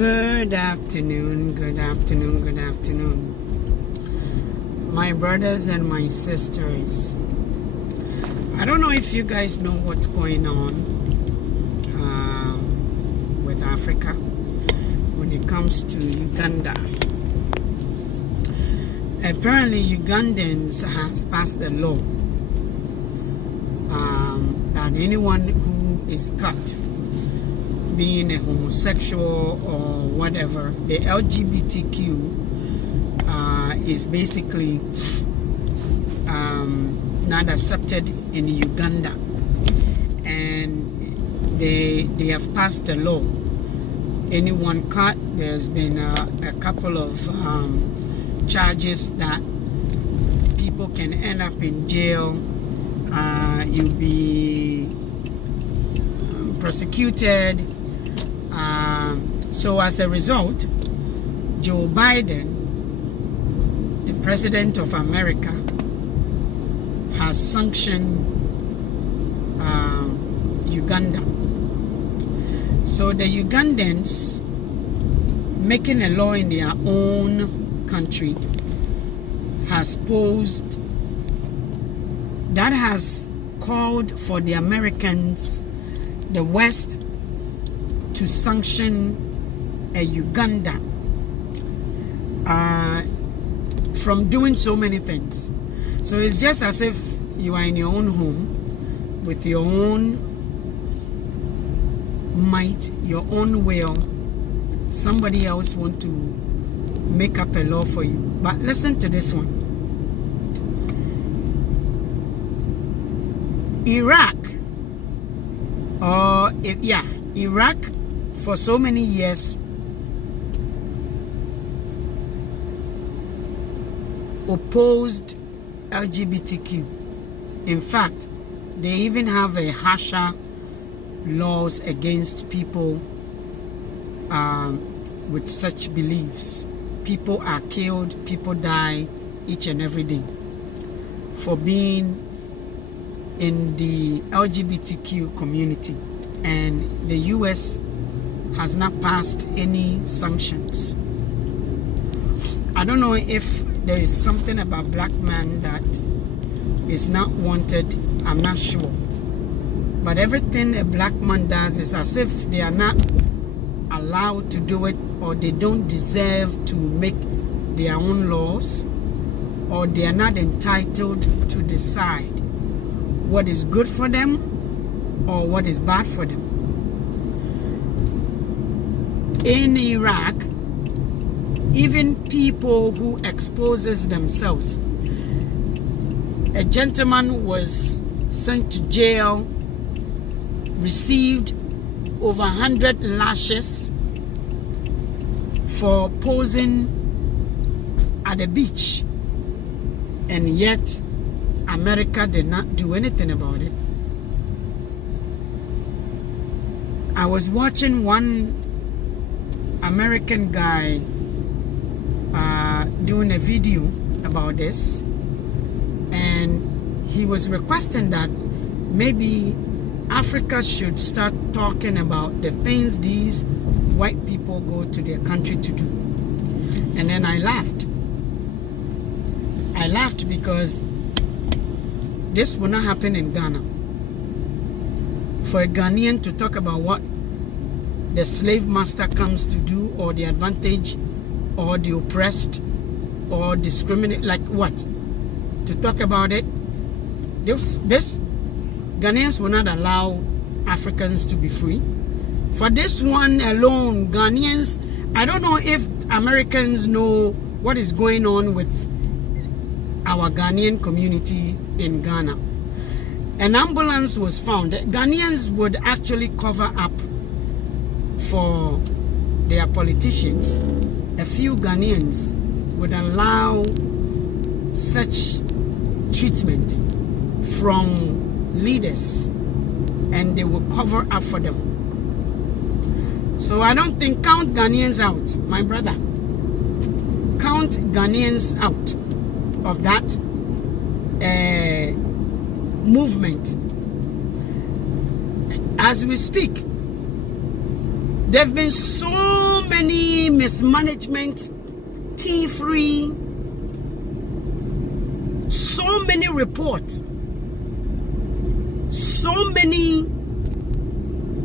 Good afternoon, good afternoon, good afternoon. My brothers and my sisters. I don't know if you guys know what's going on with Africa when it comes to Uganda. Apparently, Ugandans has passed a law that anyone who is caught being a homosexual or whatever, the LGBTQ is basically not accepted in Uganda, and they have passed a law. Anyone caught, there's been a couple of charges that people can end up in jail. You'll be prosecuted. So as a result, Joe Biden, the president of America, has sanctioned Uganda. So the Ugandans making a law in their own country has posed, that has called for the Americans, the West, to sanction a Uganda from doing so many things. So it's just as if you are in your own home with your own might, your own will. Somebody else want to make up a law for you. But listen to this one. Iraq, for so many years opposed LGBTQ. In fact, they even have a harsher laws against people with such beliefs. People are killed, people die each and every day for being in the LGBTQ community, and the US has not passed any sanctions. I don't know if there is something about black men that is not wanted. I'm not sure. But everything a black man does is as if they are not allowed to do it, or they don't deserve to make their own laws, or they are not entitled to decide what is good for them or what is bad for them. In Iraq, even people who exposes themselves, a gentleman was sent to jail, received over 100 lashes for posing at the beach, and yet America did not do anything about it. I was watching one American guy doing a video about this, and he was requesting that maybe Africa should start talking about the things these white people go to their country to do. And then I laughed. I laughed because this will not happen in Ghana. For a Ghanaian to talk about what the slave master comes to do, or the advantage, or the oppressed, or discriminate, like what? To talk about it, this Ghanaians will not allow Africans to be free. For this one alone, Ghanaians, I don't know if Americans know what is going on with our Ghanaian community in Ghana. An ambulance was found. Ghanaians would actually cover up for their politicians. A few Ghanaians would allow such treatment from leaders, and they will cover up for them. So I don't think, count Ghanaians out, my brother. Count Ghanaians out of that movement. As we speak, there have been so many mismanagement, tea-free, so many reports, so many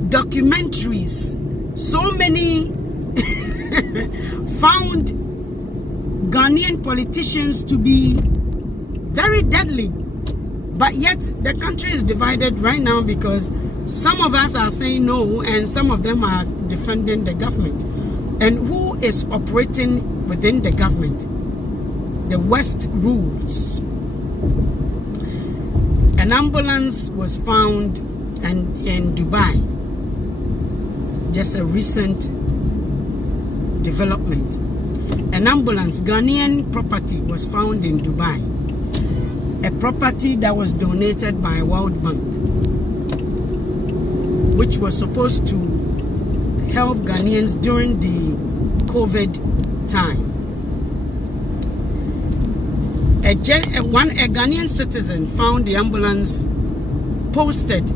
documentaries, so many found Ghanaian politicians to be very deadly. But yet the country is divided right now because some of us are saying no and some of them are defending the government. And who is operating within the government? The West rules. An ambulance was found in Dubai. Just a recent development. An ambulance, Ghanaian property, was found in Dubai. A property that was donated by World Bank, which was supposed to help Ghanaians during the COVID time. A Ghanaian citizen found the ambulance posted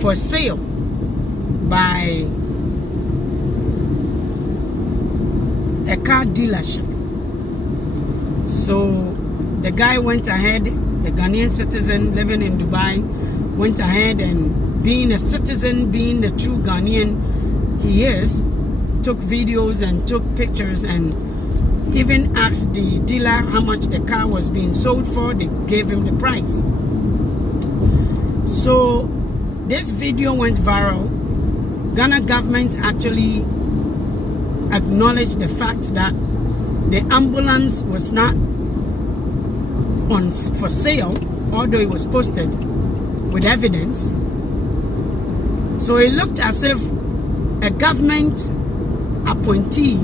for sale by a car dealership. So the guy went ahead, the Ghanaian citizen living in Dubai, went ahead and being a citizen, being the true Ghanaian he is, took videos and took pictures and even asked the dealer how much the car was being sold for. They gave him the price. So this video went viral. Ghana government actually acknowledged the fact that the ambulance was not for sale, although it was posted with evidence. So it looked as if a government appointee,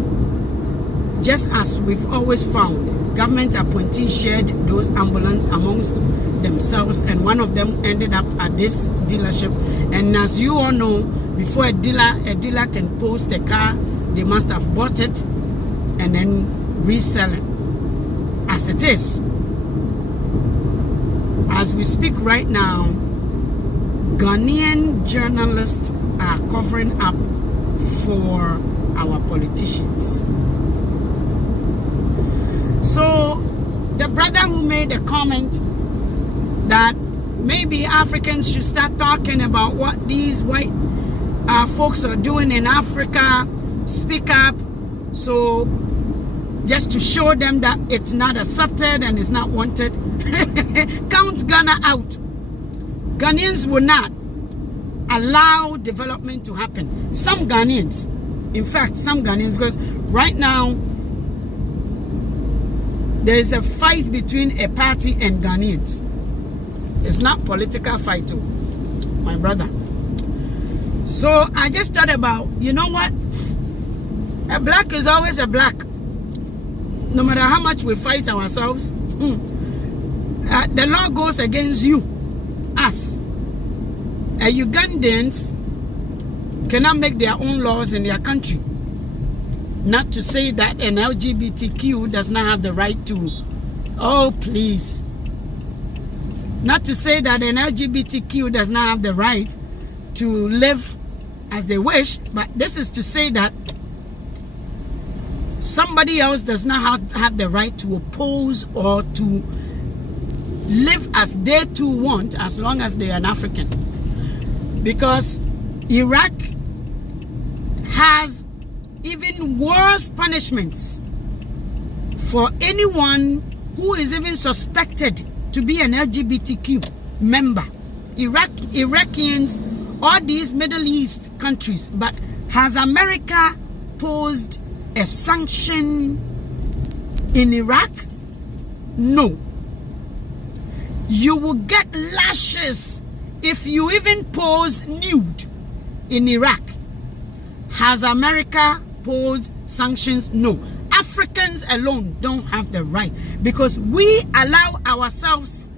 just as we've always found, government appointees shared those ambulances amongst themselves, and one of them ended up at this dealership. And as you all know, before a dealer can post a car, they must have bought it and then resell it as it is. As we speak right now, Ghanaian journalists are covering up for our politicians. So the brother who made a comment that maybe Africans should start talking about what these white folks are doing in Africa, speak up, so just to show them that it's not accepted and it's not wanted. Count Ghana out. Ghanaians will not allow development to happen. Some Ghanaians, in fact, some Ghanaians, because right now there is a fight between a party and Ghanaians. It's not political fight too, my brother. So I just thought about, you know what? A black is always a black. No matter how much we fight ourselves, the law goes against you, us. Ugandans cannot make their own laws in their country. Not to say that an LGBTQ does not have the right to, oh please. Not to say that an LGBTQ does not have the right to live as they wish, but this is to say that somebody else does not have the right to oppose or to live as they too want, as long as they are an African. Because Iraq has even worse punishments for anyone who is even suspected to be an LGBTQ member. Iraqians, all these Middle East countries, but has America posed a sanction in Iraq? No. You will get lashes if you even pose nude in Iraq. Has America posed sanctions? No. Africans alone don't have the right, because we allow ourselves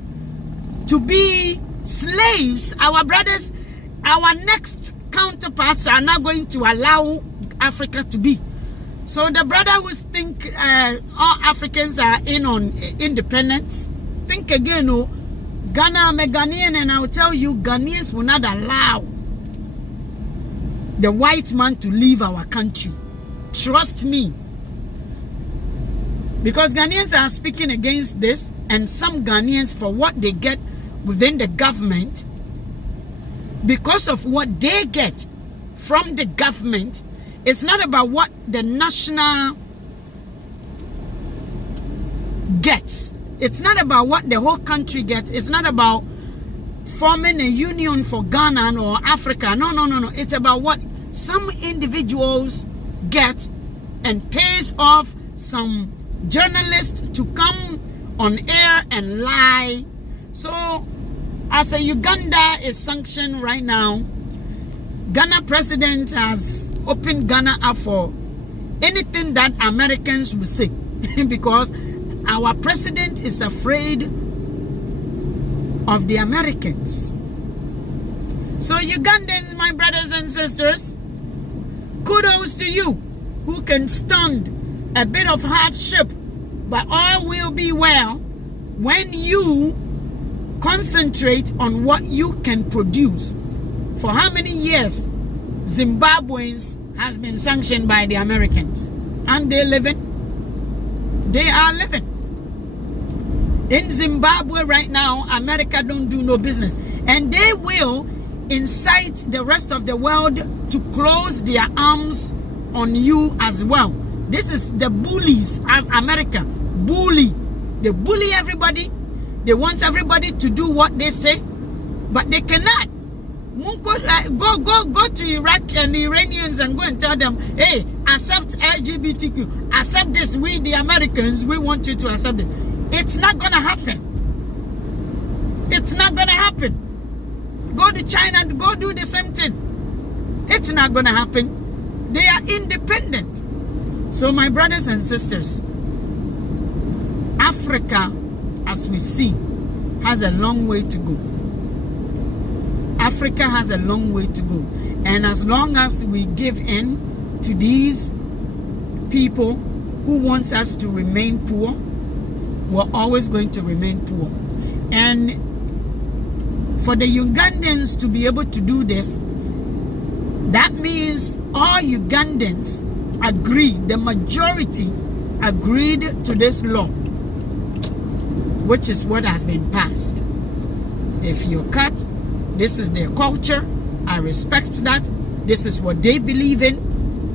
to be slaves. Our brothers, our next counterparts are not going to allow Africa to be. So the brother who think all Africans are in on independence, think again. Oh, Ghana, I'm a Ghanaian, and I'll tell you, Ghanaians will not allow the white man to leave our country. Trust me. Because Ghanaians are speaking against this, and some Ghanaians, for what they get within the government, because of what they get from the government, it's not about what the national gets. It's not about what the whole country gets. It's not about forming a union for Ghana or Africa. No. It's about what some individuals get and pays off some journalists to come on air and lie. So, as a Uganda is sanctioned right now, Ghana president has opened Ghana up for anything that Americans will say because our president is afraid of the Americans. So Ugandans, my brothers and sisters, kudos to you who can stand a bit of hardship, but all will be well when you concentrate on what you can produce. For how many years Zimbabweans has been sanctioned by the Americans, and they are living. In Zimbabwe right now, America don't do no business, and they will incite the rest of the world to close their arms on you as well. This is the bullies of America. They bully everybody. They want everybody to do what they say, but they cannot. Go to Iraq and the Iranians and go and tell them, hey, accept LGBTQ, accept this. We the Americans, we want you to accept it. It's not gonna happen. It's not gonna happen. Go to China and go do the same thing. It's not gonna happen. They are independent. So my brothers and sisters, Africa, as we see, has a long way to go. Africa has a long way to go. And as long as we give in to these people who wants us to remain poor, we're always going to remain poor. And for the Ugandans to be able to do this, that means all Ugandans agree, the majority agreed to this law, which is what has been passed. If you cut, this is their culture, I respect that. This is what they believe in,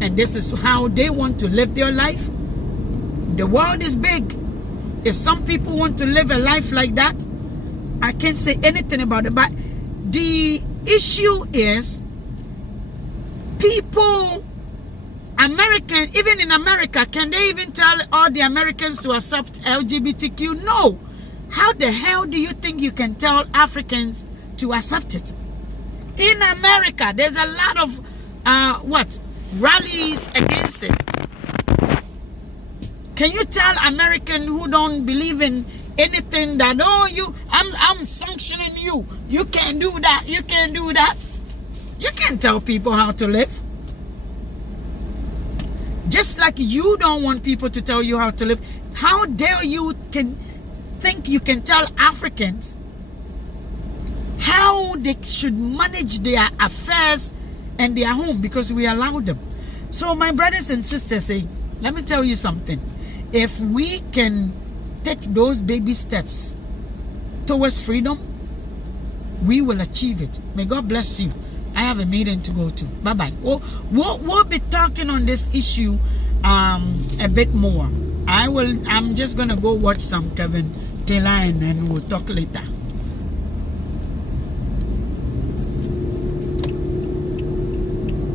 and this is how they want to live their life. The world is big. If some people want to live a life like that, I can't say anything about it. But the issue is people, American, even in America, can they even tell all the Americans to accept LGBTQ? No. How the hell do you think you can tell Africans to accept it? In America, there's a lot of rallies against it. Can you tell American who don't believe in anything that, oh, I'm sanctioning you, you can't do that, you can't do that? You can't tell people how to live. Just like you don't want people to tell you how to live, how dare you think you can tell Africans how they should manage their affairs and their home, because we allow them. So my brothers and sisters, let me tell you something. If we can take those baby steps towards freedom, we will achieve it. May God bless you. I have a meeting to go to. Bye-bye. We'll be talking on this issue a bit more. I'm just going to go watch some Kevin Taylor and then we'll talk later.